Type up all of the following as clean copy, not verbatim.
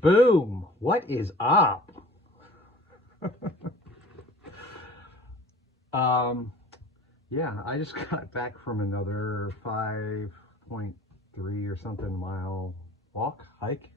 Boom! What is up? um, yeah, I just got back from another 5.3 or something mile hike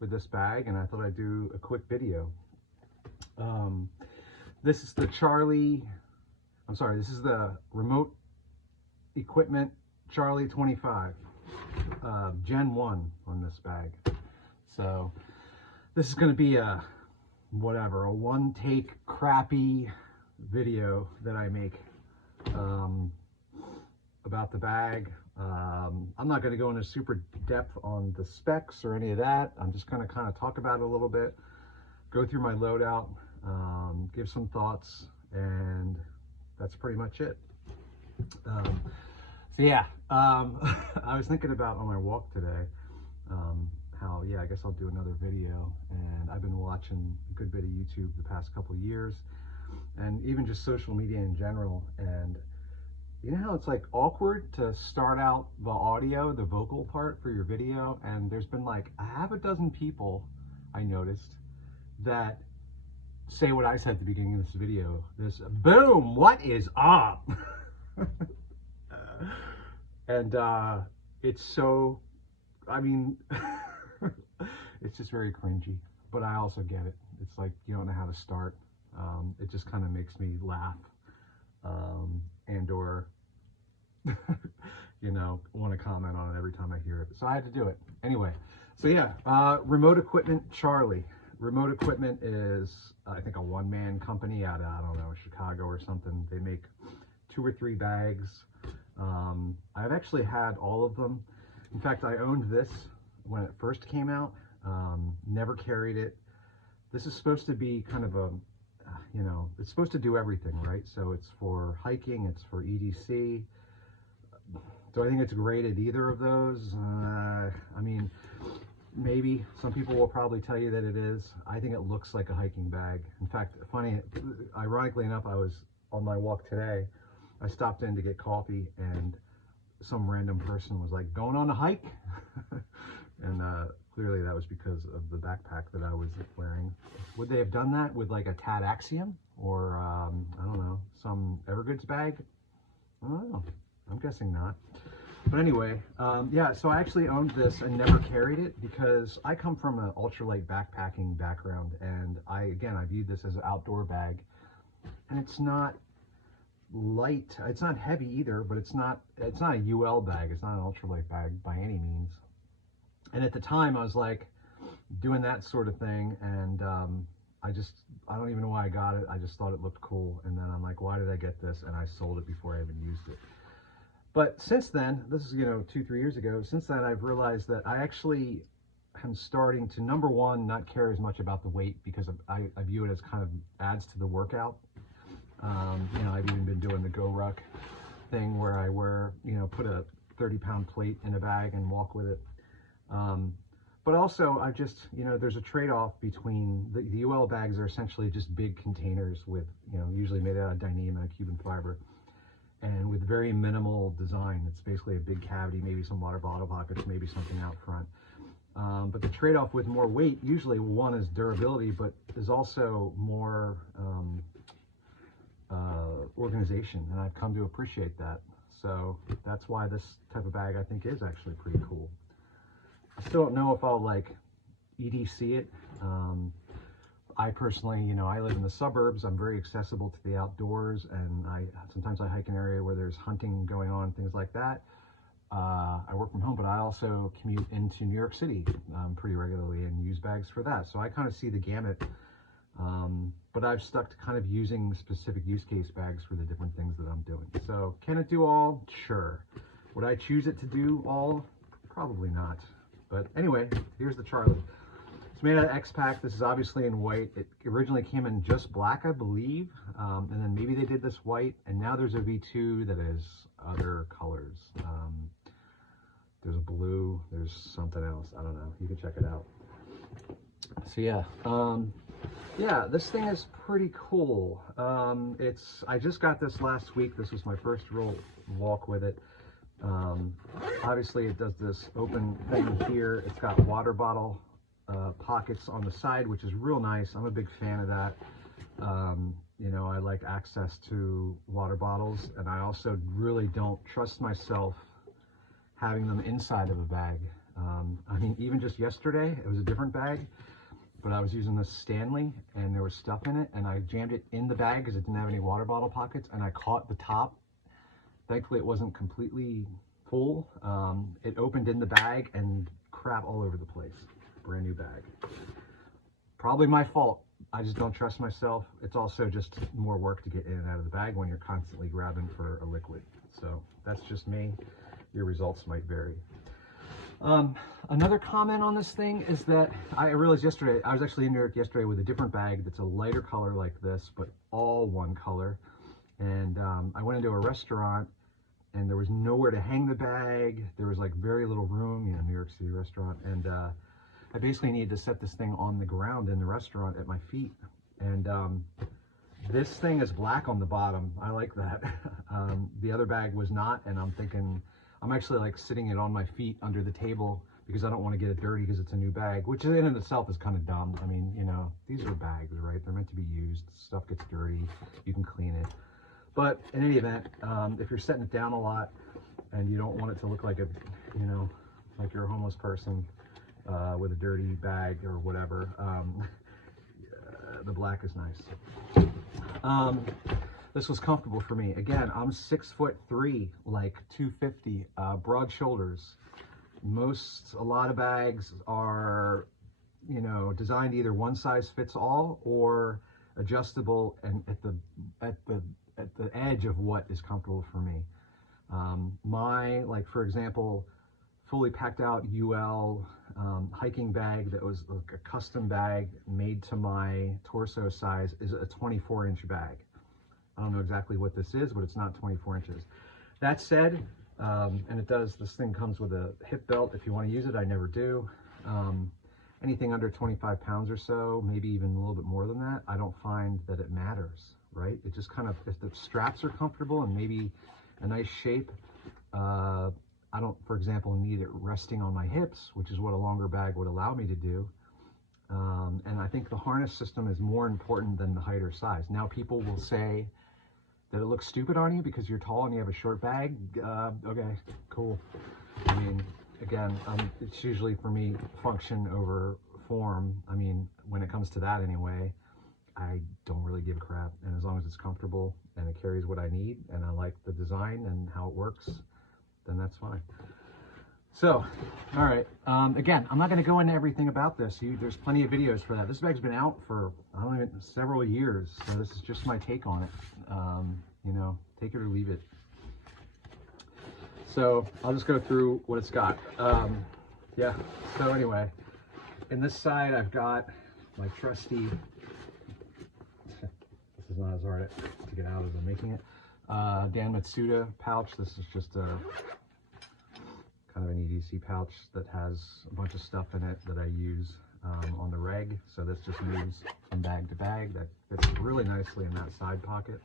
with this bag, and I thought I'd do a quick video. This is the this is the Remote Equipment Charlie 25, Gen 1 on this bag. So this is going to be a one take crappy video that I make about the bag. I'm not going to go into super depth on the specs or any of that. I'm just going to kind of talk about it a little bit, go through my loadout, give some thoughts, and that's pretty much it. I was thinking about on my walk today how, I guess I'll do another video, and I've been watching a good bit of YouTube the past couple of years, and even just social media in general. And you know how it's like awkward to start out the audio, the vocal part for your video, and there's been like a half a dozen people I noticed that say what I said at the beginning of this video, this boom, what is up? And it's so, I mean, it's just very cringy, but I also get it. It's like you don't know how to start. It just kind of makes me laugh, and or want to comment on it every time I hear it. So I had to do it anyway. So Remote Equipment Charlie. Remote Equipment is, I think, a one-man company out of, I don't know, Chicago or something. They make 2 or 3 bags. I've actually had all of them. In fact, I owned this when it first came out. Never carried it. This is supposed to be kind of a, it's supposed to do everything, right? So it's for hiking, it's for EDC. Do I think it's great at either of those? I mean, maybe. Some people will probably tell you that it is. I think it looks like a hiking bag. In fact, ironically enough, I was on my walk today. I stopped in to get coffee, and some random person was like, going on a hike? And clearly that was because of the backpack that I was wearing. Would they have done that with like a Tad Axiom or, I don't know, some Evergoods bag? I don't know. I'm guessing not. But anyway, so I actually owned this and never carried it because I come from an ultralight backpacking background, and I viewed this as an outdoor bag, and it's not light, it's not heavy either, but it's not a UL bag, it's not an ultralight bag by any means. And at the time I was like doing that sort of thing, and I don't even know why I got it. I just thought it looked cool, and then I'm like, why did I get this? And I sold it before I even used it. But since then, this is 2-3 years ago, since then I've realized that I actually am starting to, number one, not care as much about the weight, because I view it as kind of adds to the workout. I've even been doing the Go Ruck thing where I wear, put a 30-pound plate in a bag and walk with it. But also I just, there's a trade-off between the UL bags are essentially just big containers with, usually made out of Dyneema, Cuban fiber, and with very minimal design. It's basically a big cavity, maybe some water bottle pockets, maybe something out front. But the trade-off with more weight, usually one is durability, but is also more organization, and I've come to appreciate that. So that's why this type of bag I think is actually pretty cool. I still don't know if I'll like EDC it. I personally, I live in the suburbs. I'm very accessible to the outdoors, and sometimes I hike an area where there's hunting going on, things like that. I work from home, but I also commute into New York City pretty regularly and use bags for that. So I kind of see the gamut. But I've stuck to kind of using specific use case bags for the different things that I'm doing. So can it do all? Sure. Would I choose it to do all? Probably not. But anyway, here's the Charlie. It's made out of X-Pac. This is obviously in white. It originally came in just black, I believe. And then maybe they did this white, and now there's a V2 that is other colors. There's a blue, there's something else. I don't know. You can check it out. So this thing is pretty cool. I just got this last week. This was my first real walk with it. Obviously it does this open thing here. It's got water bottle pockets on the side, which is real nice. I'm a big fan of that. You know, I like access to water bottles, and I also really don't trust myself having them inside of a bag. I mean, even just yesterday, it was a different bag, but I was using this Stanley, and there was stuff in it, and I jammed it in the bag because it didn't have any water bottle pockets, and I caught the top. Thankfully, it wasn't completely full. It opened in the bag, and crap all over the place. Brand new bag. Probably my fault. I just don't trust myself. It's also just more work to get in and out of the bag when you're constantly grabbing for a liquid. So that's just me. Your results might vary. Another comment on this thing is that I realized yesterday, I was actually in New York yesterday with a different bag that's a lighter color like this, but all one color. And I went into a restaurant and there was nowhere to hang the bag. There was like very little room, you know, New York City restaurant. And I basically needed to set this thing on the ground in the restaurant at my feet. And this thing is black on the bottom. I like that. The other bag was not, and I'm thinking, I'm actually like sitting it on my feet under the table because I don't want to get it dirty because it's a new bag, which in and itself is kind of dumb. I mean, you know, these are bags, right? They're meant to be used. Stuff gets dirty. You can clean it. But in any event, if you're setting it down a lot and you don't want it to look like a, you know, like you're a homeless person with a dirty bag or whatever, the black is nice. This was comfortable for me. Again, I'm 6'3", like 250, broad shoulders. A lot of bags are, you know, designed either one size fits all or adjustable and at the edge of what is comfortable for me. Like for example, fully packed out UL hiking bag that was like a custom bag made to my torso size is a 24-inch bag. I don't know exactly what this is, but it's not 24 inches. That said, and this thing comes with a hip belt if you want to use it. I never do. Anything under 25 pounds or so, maybe even a little bit more than that, I don't find that it matters, right? It just kind of, if the straps are comfortable and maybe a nice shape, I don't, for example, need it resting on my hips, which is what a longer bag would allow me to do. And I think the harness system is more important than the height or size. Now, people will say that it looks stupid on you because you're tall and you have a short bag. Okay, cool. I mean, again, it's usually for me function over form. I mean, when it comes to that anyway, I don't really give a crap. And as long as it's comfortable and it carries what I need and I like the design and how it works, then that's fine. So, all right, again, I'm not going to go into everything about this. There's plenty of videos for that. This bag's been out for, several years, so this is just my take on it. You know, take it or leave it. So, I'll just go through what it's got. Yeah, so anyway, in this side, I've got my trusty, this is not as hard to get out as I'm making it, Dan Matsuda pouch. This is just a kind of an EDC pouch that has a bunch of stuff in it that I use on the reg. So this just moves from bag to bag. That fits really nicely in that side pocket.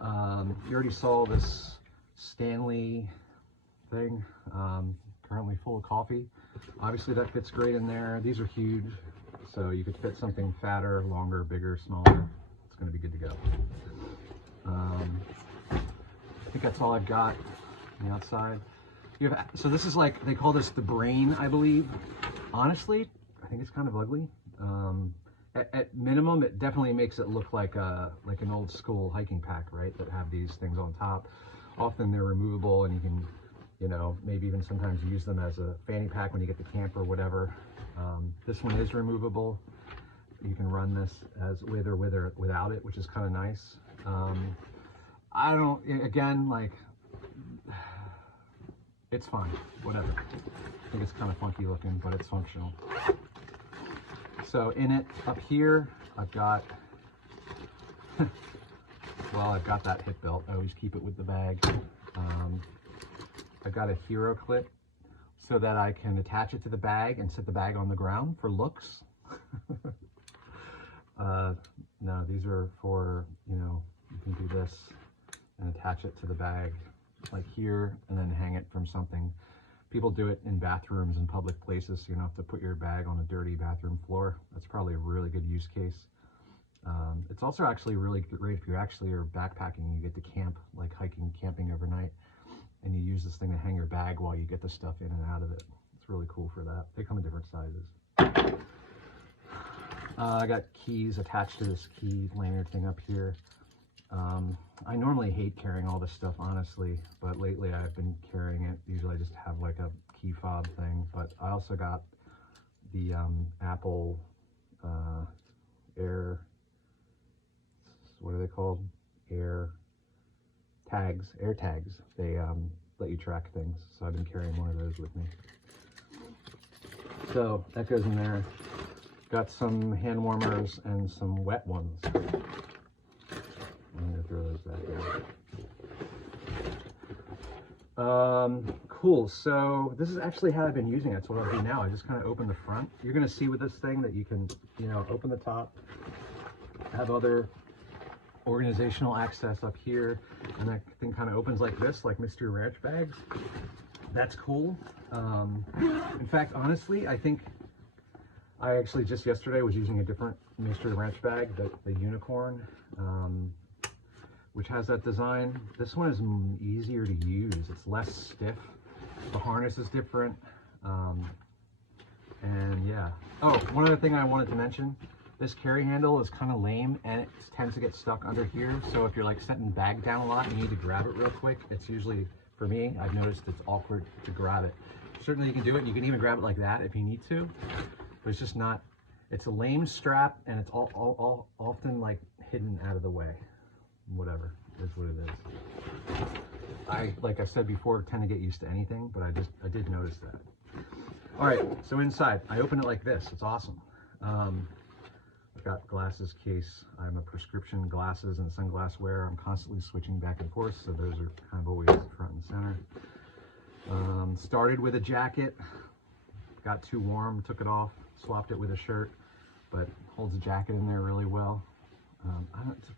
You already saw this Stanley thing, currently full of coffee. Obviously that fits great in there. These are huge, so you could fit something fatter, longer, bigger, smaller. It's going to be good to go. I think that's all I've got on the outside. So this is like, they call this the Brain, I believe. Honestly, I think it's kind of ugly. At minimum, it definitely makes it look like an old school hiking pack, right? That have these things on top. Often they're removable and you can, you know, maybe even sometimes use them as a fanny pack when you get to camp or whatever. This one is removable. You can run this as with or without it, which is kind of nice. I don't, again, like, it's fine, whatever. I think it's kind of funky looking, but it's functional. So in it, up here, I've got, well, I've got that hip belt. I always keep it with the bag. I've got a hero clip so that I can attach it to the bag and set the bag on the ground for looks. No, these are for, you know, you can do this and attach it to the bag like here and then hang it from something People do it in bathrooms and public places, so you don't have to put your bag on a dirty bathroom floor. That's probably a really good use case. It's also actually really great if you actually are backpacking, you get to camp, like hiking, camping overnight, and you use this thing to hang your bag while you get the stuff in and out of it. It's really cool for that. They come in different sizes. I got keys attached to this key lanyard thing up here. I normally hate carrying all this stuff, honestly, but lately I've been carrying it. Usually I just have like a key fob thing, but I also got the Apple Air, what are they called? Air tags. They let you track things, so I've been carrying one of those with me. So that goes in there. Got some hand warmers and some wet ones. I'm gonna throw those back in. Cool, so this is actually how I've been using it. That's what I'll do now. I just kind of open the front. You're gonna see with this thing that you can, you know, open the top, have other organizational access up here, and that thing kind of opens like this, like Mystery Ranch bags. That's cool. In fact, honestly, I think I actually just yesterday was using a different Mystery Ranch bag, the Unicorn, which has that design. This one is easier to use. It's less stiff. The harness is different. And yeah. Oh, one other thing I wanted to mention. This carry handle is kind of lame and it tends to get stuck under here. So if you're like setting the bag down a lot and you need to grab it real quick, it's usually, for me, I've noticed it's awkward to grab it. Certainly you can do it. You can even grab it like that if you need to, but it's just not, it's a lame strap and it's all often like hidden out of the way. Whatever, is what it is. I, like I said before, tend to get used to anything, but I did notice that. All right, so inside, I open it like this. It's awesome. I've got glasses case. I'm a prescription glasses and sunglass wearer. I'm constantly switching back and forth, so those are kind of always front and center. Started with a jacket, got too warm, took it off, swapped it with a shirt, but holds the jacket in there really well.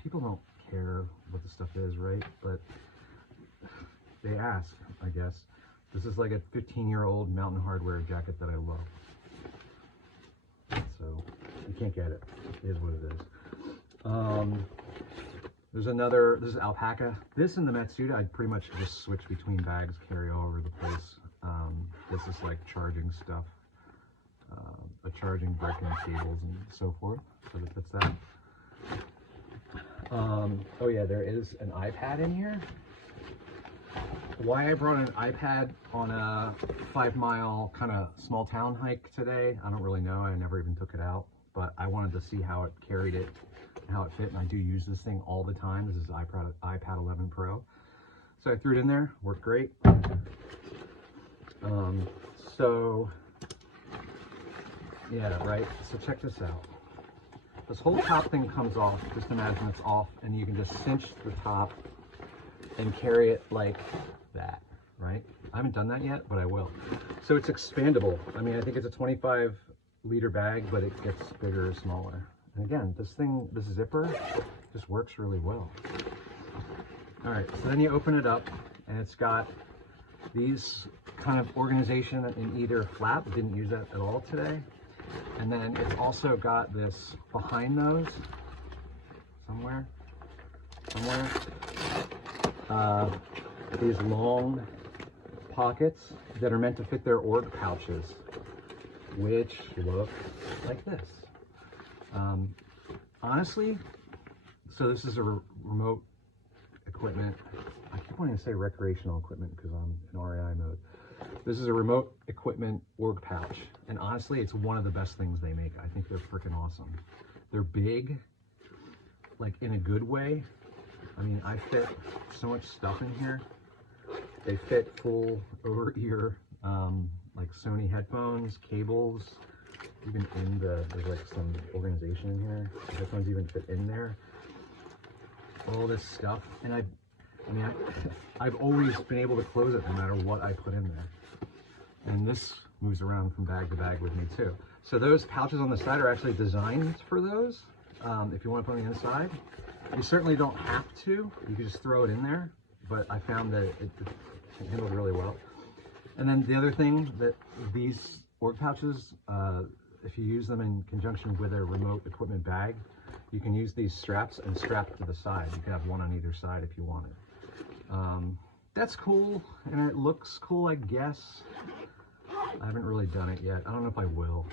People don't care what the stuff is, right? But they ask, I guess. This is like a 15-year-old Mountain Hardwear jacket that I love. So you can't get it. It is what it is. There's another, this is alpaca. This and the Matsuda, I'd pretty much just switch between bags, carry all over the place. This is like charging stuff, a charging brick and cables and so forth. So that's that. Oh yeah, there is an iPad in here. Why I brought an iPad on a 5-mile kind of small town hike today, I don't really know. I never even took it out, but I wanted to see how it carried it, how it fit, and I do use this thing all the time. This is iPad 11 Pro. So I threw it in there, worked great. So yeah, right, so check this out. This whole top thing comes off, just imagine it's off, and you can just cinch the top and carry it like that, right? I haven't done that yet, but I will. So it's expandable. I mean, I think it's a 25-liter bag, but it gets bigger or smaller. And again, this zipper just works really well. All right, so then you open it up, and it's got these kind of organization in either flap. Didn't use that at all today. And then it's also got this behind those, somewhere, these long pockets that are meant to fit their org pouches, which look like this. Honestly, so this is a remote equipment. I keep wanting to say recreational equipment because I'm in REI mode. This is a remote equipment org pouch, and honestly, it's one of the best things they make. I think they're freaking awesome. They're big, like in a good way. I mean, I fit so much stuff in here. They fit full over-ear, like Sony headphones, cables, even in there's like some organization in here. The headphones even fit in there. All this stuff, and I've always been able to close it no matter what I put in there. And this moves around from bag to bag with me too. So those pouches on the side are actually designed for those. If you want to put them on the inside, you certainly don't have to. You can just throw it in there, but I found that it handled really well. And then the other thing that these org pouches, if you use them in conjunction with a remote equipment bag, you can use these straps and strap to the side. You can have one on either side if you wanted. That's cool, and it looks cool, I guess. I haven't really done it yet. I don't know if I will.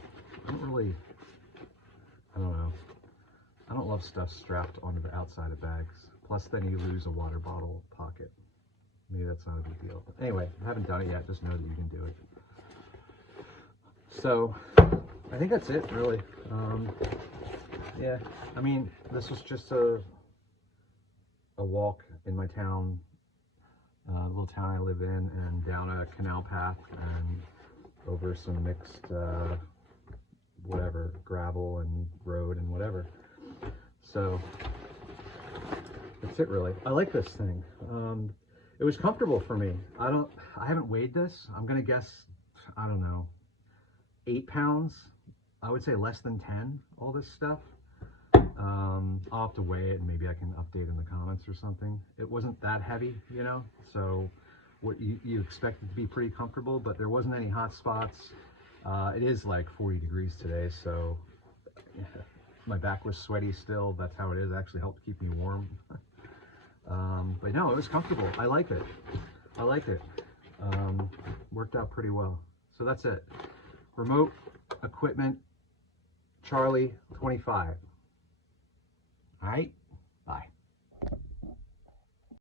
I don't know. I don't love stuff strapped onto the outside of bags. Plus, then you lose a water bottle pocket. Maybe that's not a big deal. But anyway, I haven't done it yet. Just know that you can do it. So, I think that's it, really. Yeah, I mean, this was just a walk in my town, little town I live in, and down a canal path and over some mixed, whatever, gravel and road and whatever. So that's it, really. I like this thing. It was comfortable for me. I haven't weighed this. I'm gonna guess, I don't know, 8 pounds. I would say less than 10, all this stuff. I'll have to weigh it and maybe I can update in the comments or something. It wasn't that heavy, you know, so what you expect it to be pretty comfortable, but there wasn't any hot spots. It is like 40 degrees today, so my back was sweaty still. That's how it is. It actually helped keep me warm. But no, it was comfortable. I like it. I like it. Worked out pretty well. So that's it. Remote equipment, Charlie 25. All right, bye.